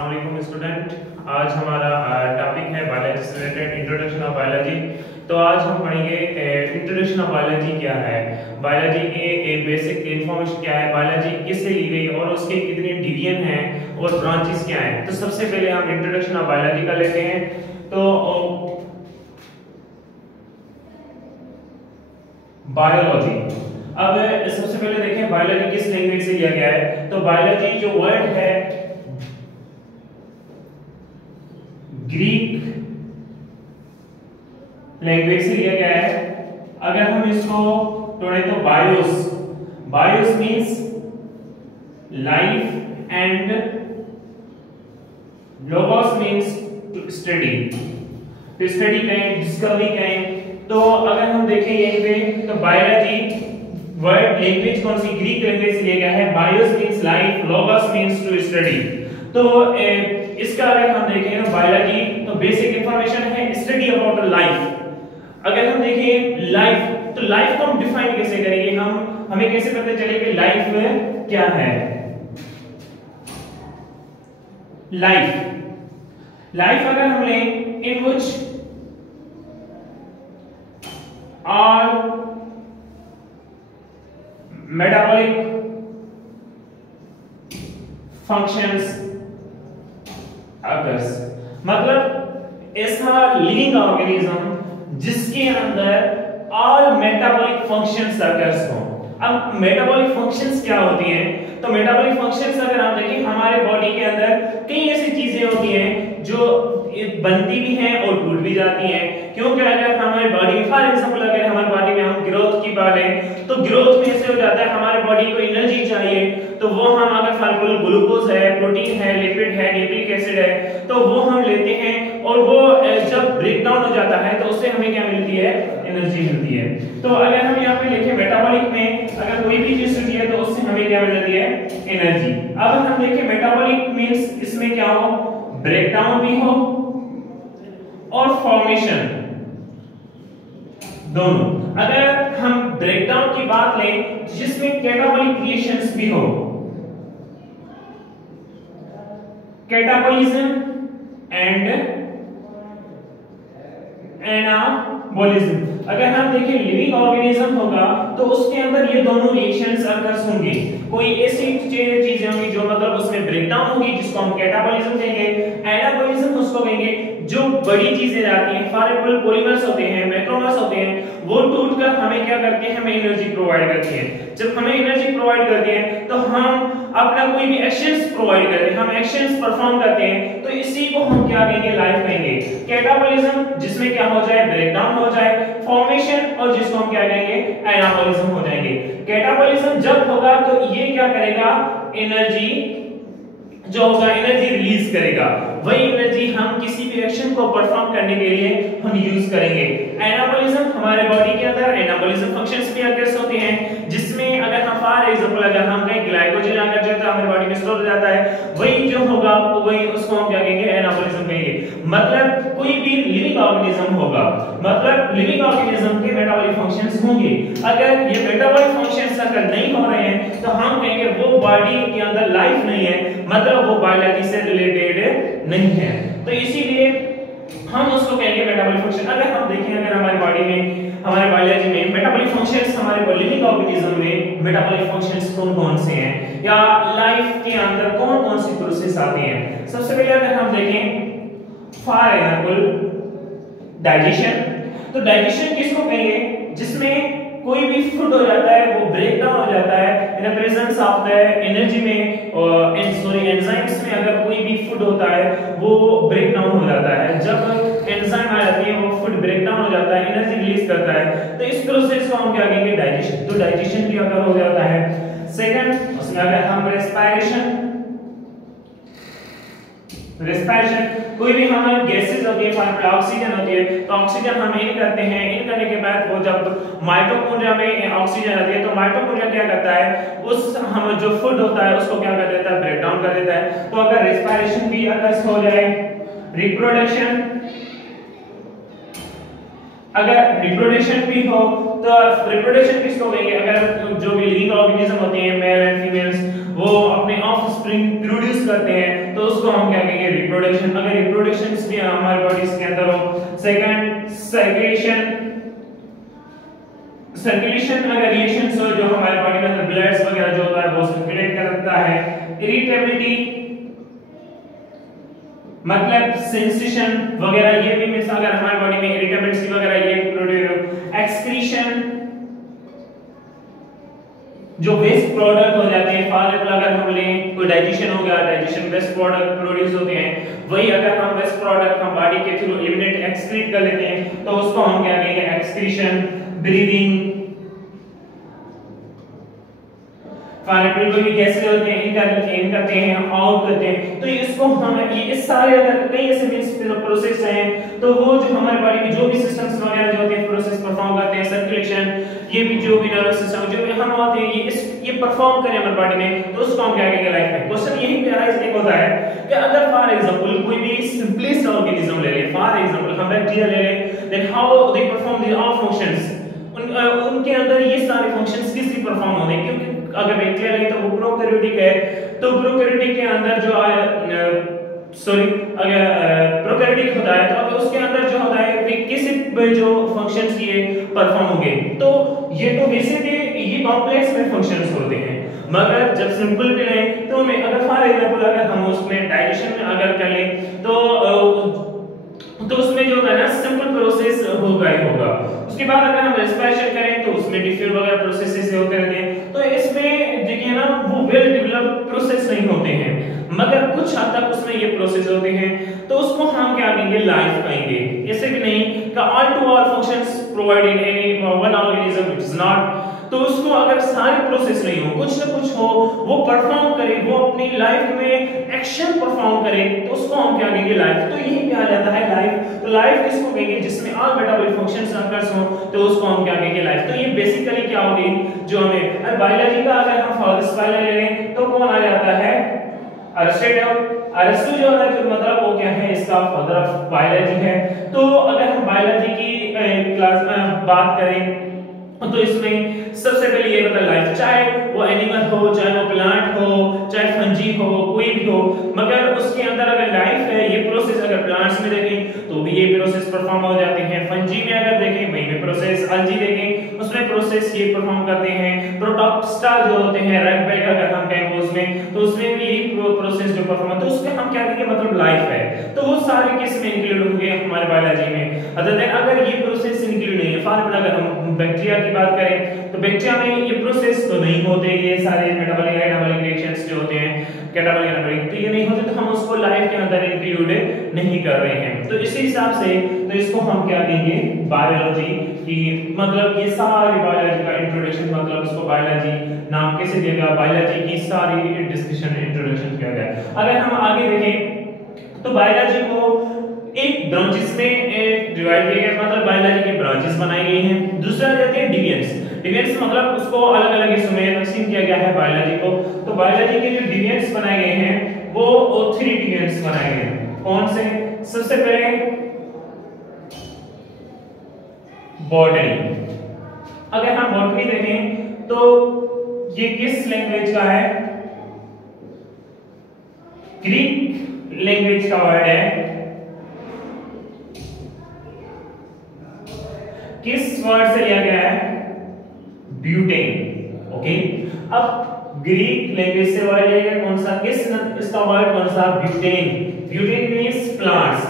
अस्सलाम स्टूडेंट, आज हमारा टॉपिक है बायोलॉजी से रिलेटेड इंट्रोडक्शन ऑफ बायोलॉजी। तो आज हम पढ़ेंगे इंट्रोडक्शन ऑफ बायोलॉजी क्या है, बायोलॉजी के बेसिक इंफॉर्मेशन क्या है, बायोलॉजी किससे ली गई और उसके कितने डिवीजन हैं और ब्रांचेस क्या हैं। तो सबसे पहले हम इंट्रोडक्शन ऑफ बायोलॉजी का लेते हैं। तो बायोलॉजी, अब सबसे पहले देखें बायोलॉजी किस लैंग्वेज से लिया गया है। तो बायोलॉजी जो वर्ड है ग्रीक लैंग्वेज से लिया गया है। अगर हम इसको तोड़े तो bios means life and logos means to study, तो स्टडी कहें, डिस्कवरी कहें। तो अगर हम देखें यहीं पे तो बायोलॉजी वर्ड लैंग्वेज कौन सी, ग्रीक लैंग्वेज से लिया गया है। Bios means life, logos means to study. तो इसका अगर हम देखें बायोलॉजी तो बेसिक इंफॉर्मेशन है स्टडी अबाउट लाइफ। अगर हम देखें लाइफ तो लाइफ को हम डिफाइन कैसे करेंगे, हमें कैसे पता चलेगा लाइफ क्या है। लाइफ अगर हम लें in which our metabolic functions occurs, मतलब ऐसा लिविंग ऑर्गेनिज्म जिसके अंदर ऑल मेटाबॉलिक फंक्शंस अकर्स हो। अब मेटाबॉलिक फंक्शंस क्या होती हैं, तो मेटाबॉलिक फंक्शंस अगर आप देखें हमारे बॉडी के अंदर कई ऐसी चीजें होती हैं जो बनती भी हैं और टूट भी जाती हैं। क्योंकि अगर हमारे बॉडी में फॉर एग्जांपल अगर हमारी बॉडी में हम ग्रोथ की बात है तो ग्रोथ में ऐसे हो जाता है हमारे बॉडी को एनर्जी चाहिए, तो वो हम अगर फॉर एग्जांपल ग्लूकोज है, प्रोटीन है, लिपिड है, न्यूक्लिक एसिड है, तो वो हम लेते हैं और वो जब ब्रेक डाउन हो जाता है तो उससे हमें क्या मिलती है, एनर्जी मिलती है। तो अगर हम यहाँ पे लिखें मेटाबॉलिक में अगर कोई भी चीज होती है तो उससे हमें क्या मिलती है, एनर्जी। अब हम देखें मेटाबॉलिक मींस इसमें क्या हो, ब्रेक डाउन भी हो और फॉर्मेशन दोनों। अगर हम ब्रेकडाउन की बात लें जिसमें कैटाबॉलिक क्रिएशंस भी हो, कैटाबॉलिज्म एंड एनाबॉलिज्म। अगर हम देखें लिविंग ऑर्गेनिज्म होगा तो उसके अंदर ये दोनों रिएक्शंस अकर्स होंगे। कोई ऐसी चीजें होंगी जो मतलब उसमें ब्रेकडाउन होगी जिसको हम कैटाबॉलिज्म कहेंगे, एनाबॉलिज्म उसको कहेंगे जो बड़ी चीजें आती हैं, फॉर एग्जांपल पॉलीमर्स होते हैं, मैक्रोमर्स होते हैं, वो टूटकर हमें क्या करते हैं, हमें एनर्जी प्रोवाइड करती हैं। जब हमें एनर्जी प्रोवाइड करती हैं तो हम अपना कोई भी एक्शंस प्रोवाइड करते हैं, हम एक्शंस परफॉर्म करते हैं, तो इसी को हम क्या कहेंगे, लाइफ कहेंगे। कैटाबॉलिज्म जिसमें क्या हो जाए, ब्रेकडाउन हो जाए, फॉर्मेशन और जिसको हम क्या कहेंगे, एनाबॉलिज्म हो जाएंगे। कैटाबॉलिज्म जब होगा तो ये क्या करेगा, एनर्जी जो होगा एनर्जी रिलीज करेगा, वही एनर्जी हम किसी भी एक्शन को परफॉर्म करने के लिए हम यूज करेंगे। एनाबॉलिज्म हमारे बॉडी के अंदर एनाबॉलिज्म फंक्शंस भी अकर्स होते हैं जिसमें अगर हम फॉर एग्जांपल अगर हम कहीं ग्लाइकोजन अगर जो है हमारे बॉडी में स्टोर हो जाता है, वही जो होगा वही उसको हम क्या कहेंगे, एनाबॉलिज्म कहेंगे। मतलब कोई भी लिविंग ऑर्गेनिज्म होगा, मतलब लिविंग ऑर्गेनिज्म के मेटाबॉलिक फंक्शंस होंगे। अगर ये मेटाबॉलिक फंक्शंस अगर नहीं हो रहे हैं तो हम कहेंगे वो बॉडी के अंदर लाइफ नहीं है, मतलब वो बायोलॉजी से रिलेटेड नहीं है। तो इसीलिए हम उसको कहेंगे मेटाबॉलिक फंक्शन। अगर हम देखें अगर हमारी बॉडी में, हमारे बायोलॉजी में मेटाबॉलिक फंक्शंस, हमारे लिविंग ऑर्गेनिज्म में मेटाबॉलिक फंक्शंस कौन-कौन से हैं या लाइफ के अंदर कौन-कौन सी प्रोसेस आती हैं। सबसे पहले अगर हम देखें फॉर एग्जांपल डाइजेशन, तो डाइजेशन किसको कहेंगे, जिसमें कोई भी फूड हो जाता है वो ब्रेक डाउन हो जाता है in the presence of the energy में, और एंजाइम्स में अगर कोई भी फूड होता है वो ब्रेक डाउन हो जाता है। जब एंजाइम आ जाती है वो फूड ब्रेक डाउन हो जाता है, एनर्जी रिलीज करता है, तो इस प्रोसेस को हम क्या कहेंगे, डाइजेशन। तो डाइजेशन भी अगर हो जाता है। सेकंड उसमें अगर हम रेस्पिरेशन, कोई भी हमारी गैसेस होती है, फॉर ऑक्सीजन होती है, तो ऑक्सीजन हम इन करते हैं, इन करने के बाद वो जब माइटोकॉन्ड्रिया में ऑक्सीजन आती है तो माइटोकॉन्ड्रिया क्या करता है, उस हम जो फूड होता है उसको क्या कर देता है, ब्रेक डाउन कर देता है। तो अगर रेस्पिरेशन भी अगर हो जाए, रिप्रोडक्शन, अगर रिप्रोडक्शन भी हो तो रिप्रोडक्शन किसको कहेंगे, अगर जो भी लिविंग ऑर्गेनिज्म होते हैं मेल एंड फीमेल्स वो अपने ऑफस्प्रिंग प्रोड्यूस करते हैं तो उसको हम क्या रिप्रोडक्शन, अगर रिप्रोडक्शन भी हमारे बॉडीज के अंदर हो। सेकंड सर्कुलेशन अगर रिएक्शंस हो जो हमारे बॉडी में अंदर ब्लड्स वगैरह जो होता है वो सर्कुलेट करता है। इरिटेबिलिटी मतलब सेंसेशन वगैरह ये भी मिस अगर हमारी बॉडी में इरिटेबिलिटी वगैरह ये प्रोड्यूस। एक्सक्रीशन जो वेस्ट प्रोडक्ट हो जाते हैं, फॉर एग्जांपल अगर हम लें कोई डाइजेशन हो गया, डाइजेशन वेस्ट प्रोडक्ट प्रोड्यूस होते हैं, वही अगर हम वेस्ट प्रोडक्ट हम बॉडी के थ्रू एलिमिनेट एक्सक्रीट कर लेते हैं तो उसको हम क्या कहेंगे एक्सक्रीशन। ब्रीदिंग फॉर कोई भी गैसेस होते हैं इन करते हैं आउट करते हैं, तो इसको हम ये सारे अगर कई ऐसे मींस प्रोसेस हैं तो वो जो हमारे बॉडी में जो भी सिस्टम्स वगैरह जो होते हैं प्रोसेस परफॉर्म करते हैं। सर्कुलेशन ये भी जो भी नर्वस सिस्टम जो भी हम होते हैं ये परफॉर्म करें हमारे बॉडी में तो उसको हम क्या कहेंगे लाइफ में। क्वेश्चन यही पे अराइज एक होता है कि अगर फॉर एग्जांपल कोई भी सिंपलेस्ट ऑर्गेनिज्म ले ले, फॉर एग्जांपल हम बैक्टीरिया ले लें, then how they perform the all functions, उनके अंदर ये सारे फंक्शंस किससे परफॉर्म होते हैं। क्योंकि अगर बैक्टीरिया ले तो वो प्रोकैरियोटिक है, तो प्रोकैरियोटिक के अंदर जो अगर प्रोकैरियोटिक होता है तो अब उसके अंदर जो होता है वे किसी जो फंक्शंस ये परफॉर्म होंगे, तो ये तो बेसिकली ये कॉम्प्लेक्स में फंक्शंस होते हैं। मगर जब सिंपल भी लें तो मैं अगर फॉर एग्जांपल अगर हम उसमें डाइजेशन में अगर करें तो उसमें जो है ना सिंपल प्रोसेस होगा ही होगा। उसके बाद अगर हम रेस्पिरेशन करें तो उसमें डिफरेंट वगैरह प्रोसेसेस होते रहते हैं, तो इसमें देखिए ना वो वेल डेवलप्ड प्रोसेस नहीं होते हैं, मगर कुछ हद तक उसमें ये प्रोसेस होते हैं, तो उसको हम क्या कहेंगे लाइफ कहेंगे। ऐसे भी नहीं कि all to all functions provide in any one organism it is not, तो उसको अगर सारे प्रोसेस नहीं हो कुछ ना कुछ हो वो परफॉर्म करे, वो अपनी लाइफ में एक्शन परफॉर्म करे, तो उसको हम क्या कहेंगे लाइफ। तो यही कहा जाता है लाइफ। तो लाइफ किसको कहेंगे जिसमें ऑल मेटाबॉलिक फंक्शंस अकर्स हो, तो उसको हम क्या कहेंगे लाइफ। तो ये बेसिकली क्या होगी जो हमें बायोलॉजी का अगर हम फर्स्ट वाले ले लें तो कौन आ जाता है अरिस्टोटल। अरिस्टो जो है तो मतलब वो क्या है इसका फादर ऑफ बायोलॉजी है। तो अगर हम बायोलॉजी की क्लास में बात करें तो इसमें सबसे पहले ये बता लाइफ, चाहे वो एनिमल हो, चाहे वो प्लांट हो, चाहे फंजी हो, कोई भी हो, मगर उसके अंदर अगर लाइफ है ये प्रोसेस अगर प्लांट्स में देखें तो भी ये प्रोसेस परफॉर्म हो जाते हैं। फंजी में अगर देखें वही में प्रोसेस, अलजी देखें उसमें प्रोसेस ये परफॉर्म करते हैं। प्रोटोस्टा जो होते हैं रेड बैग अगर हम कहें उसमें तो उसमें भी यही प्रोसेस जो परफॉर्म तो उसमें हम क्या कहेंगे मतलब लाइफ है। तो वो सारे किस में इंक्लूड होंगे हमारे बायोलॉजी में। अदर देन अगर ये प्रोसेस इंक्लूड नहीं है, फॉर एग्जांपल अगर हम बैक्टीरिया की बात करें तो बैक्टीरिया में ये प्रोसेस तो नहीं होते, ये सारे मेटाबॉलिक एनाबॉलिक रिएक्शंस जो होते हैं कैटाबॉलिक एनाबॉलिक तो ये नहीं होते, तो हम उसको लाइफ के अंदर इंक्लूड नहीं कर रहे हैं। तो इसी हिसाब से तो इसको हम क्या कहेंगे बायोलॉजी की, मतलब ये सारी बायोलॉजी का इंट्रोडक्शन मतलब इसको बायोलॉजी नाम कैसे दिया गया, बायोलॉजी की सारी डिस्कशन इंट्रोडक्शन किया गया। अगर हम आगे देखें तो बायोलॉजी को एक ब्रांचेस में डिवाइड किया गया, मतलब बायोलॉजी के ब्रांचेस बनाई गई हैं। दूसरा रहते हैं डिविजन्स। डिविजन्स मतलब उसको अलग अलग हिस्सों में तकसीम किया गया है बायोलॉजी को। तो बायोलॉजी के जो डिविजन्स बनाए गए हैं वो 3 डिविजन्स बनाए गए हैं। कौन से? सबसे पहले बॉटनी। अगर हम बॉटनी देखें तो ये किस लैंग्वेज का है? ग्रीक लैंग्वेज का वर्ड है। किस वर्ड से लिया गया है? ब्यूटेन। ओके, अब ग्रीक लैंग्वेज से वर्ड लिया गया कौन सा? इसका वर्ड कौन सा? ब्यूटेन। Butane means plants.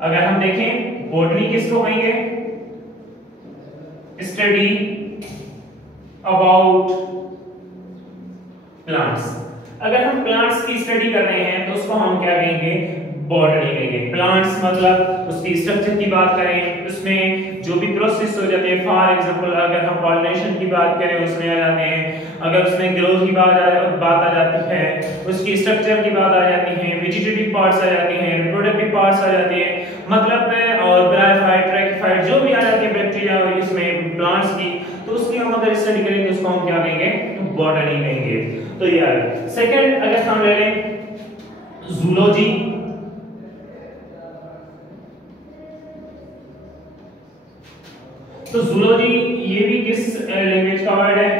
अगर हम देखें बॉटनी किसको कहेंगे? Study about plants. अगर हम प्लांट्स की स्टडी कर रहे हैं तो उसको हम क्या कहेंगे? बॉटनी कहेंगे। प्लांट्स मतलब उसकी स्ट्रक्चर की बात करें, उसमें जो भी प्रोसेस हो जाते हैं, फॉर एग्जांपल अगर हम पॉलिनेशन की बात करें उसमें आ जाते हैं, अगर उसमें ग्रोथ की बात आ जाती है, उसकी स्ट्रक्चर की बात आ जाती है, वेजिटेटिव पार्ट्स आ जाती हैं, रिप्रोडक्टिव पार्ट्स आ जाते हैं, मतलब और ब्रायोफाइट, ट्रैकिफाइट जो भी आ जाती है बैक्टीरिया और इसमें प्लांट्स की, तो उसकी हम अगर स्टडी करेंगे तो उसको हम क्या कहेंगे? बॉटनी कहेंगे। तो यार सेकंड अगर हम ले लें जूलॉजी। तो जूलॉजी ये भी किस लैंग्वेज का वर्ड है?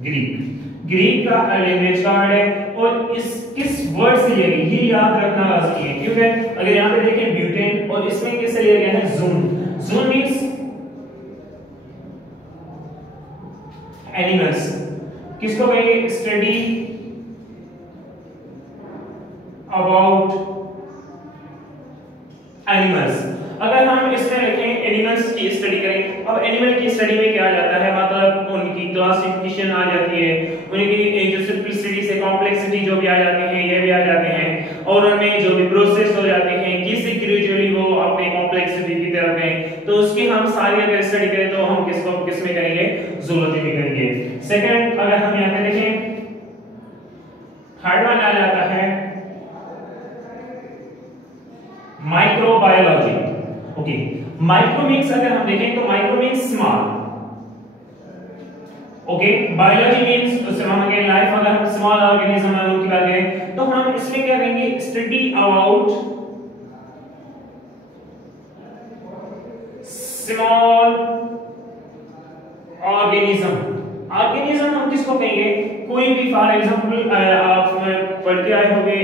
ग्रीक। ग्रीक का लैंग्वेज का वर्ड है और इस किस वर्ड से लिया गया ये याद रखना लाजमी है, क्योंकि अगर यहां पे देखें ब्यूटेन और इसमें किससे लिया गया है जून। जून मींस एनिमल्स, किसको कहेंगे स्टडी अबाउट एनिमल्स। अगर हम इसमें लिखें एनिमल्स की स्टडी करें, अब एनिमल की स्टडी में क्या आ जाता है, मतलब उनकी क्लासिफिकेशन आ जाती है, उनकी जो सिंपलिसिटी से कॉम्प्लेक्सिटी जो भी आ जाते हैं ये भी आ जाते हैं, और उनमें जो भी प्रोसेस हो जाते हैं किसी ग्रेजुअली वो अपने कॉम्प्लेक्सिटी की तरफ गए, तो उसकी हम सारी अगर स्टडी करें तो हम किसको किस में करेंगे, जूलॉजी में करेंगे। सेकंड अगर हम यहां पे देखें थर्ड वन आ जाता है माइक्रोबायोलॉजी। ओके, माइक्रो मीन्स अगर हम देखें तो micro means small, okay, biology means उससे हम अगेन लाइफ, अगर हम स्मॉल ऑर्गेनिज्म है उनकी बात करें तो हम इसमें क्या करेंगे, study about small organism. Organism हम किसको कहेंगे, कोई भी, फॉर एग्जांपल आप पढ़ के आए होंगे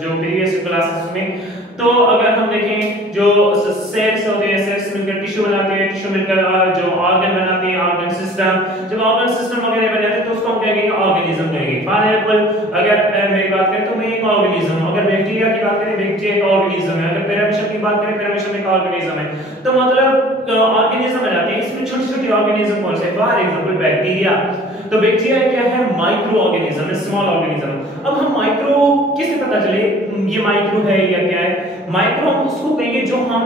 जो प्रीवियस क्लासेस में, तो अगर हम देखें जो सेल्स होते हैं, सेल्स मिलकर टिश्यू बनाते हैं, टिश्यू मिलकर जो ऑर्गन बनाते हैं, ऑर्गन सिस्टम, जब ऑर्गन सिस्टम वगैरह बन जाते हैं तो उसको हम क्या कहेंगे, ऑर्गेनिज्म कहेंगे। फॉर एग्जांपल अगर मेरी बात करें तो मैं एक ऑर्गेनिज्म हूं, अगर बैक्टीरिया की बात करें बैक्टीरिया एक ऑर्गेनिज्म है, अगर पिरामिड की बात करें पिरामिड एक ऑर्गेनिज्म है, तो मतलब ऑर्गेनिज्म बन जाते हैं। इसमें छोटे-छोटे ऑर्गेनिज्म कौन से, फॉर एग्जांपल बैक्टीरिया, तो बैक्टीरिया क्या है, माइक्रो ऑर्गेनिज्म है, स्मॉल ऑर्गेनिज्म। अब हम माइक्रो किससे पता चले ये माइक्रो है या क्या है, माइक्रो हम उसको कहेंगे जो हम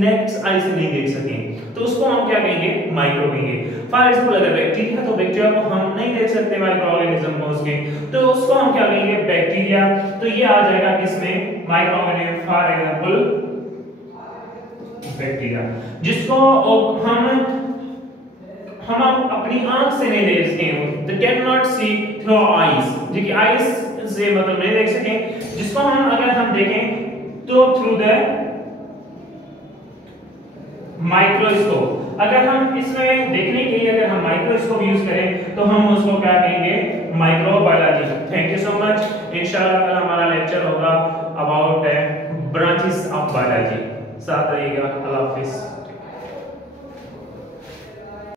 नेक्स्ट आई से नहीं देख सकें, तो उसको हम क्या कहेंगे, माइक्रो कहेंगे। फॉर एग्जांपल अगर बैक्टीरिया, तो बैक्टीरिया को हम नहीं देख सकते माइक्रो ऑर्गेनिज्म को उसके, तो उसको हम क्या कहेंगे, बैक्टीरिया। तो ये आ जाएगा किसमें, micro organism, for example bacteria, जिसको हम अपनी आंख से नहीं देख सकते हैं, they cannot see through eyes, जो कि आईज से मतलब नहीं देख सके, जिसको हम अगर हम देखें तो थ्रू द माइक्रोस्कोप। अगर हम इसमें देखने के लिए अगर हम माइक्रोस्कोप यूज करें तो हम उसको क्या कहेंगे, microbiology. Thank you so much. इंशाल्लाह कल हमारा लेक्चर होगा अबाउट ब्रांचेस ऑफ बायोलॉजी। साथ रहिएगा, अल्लाह हाफिज।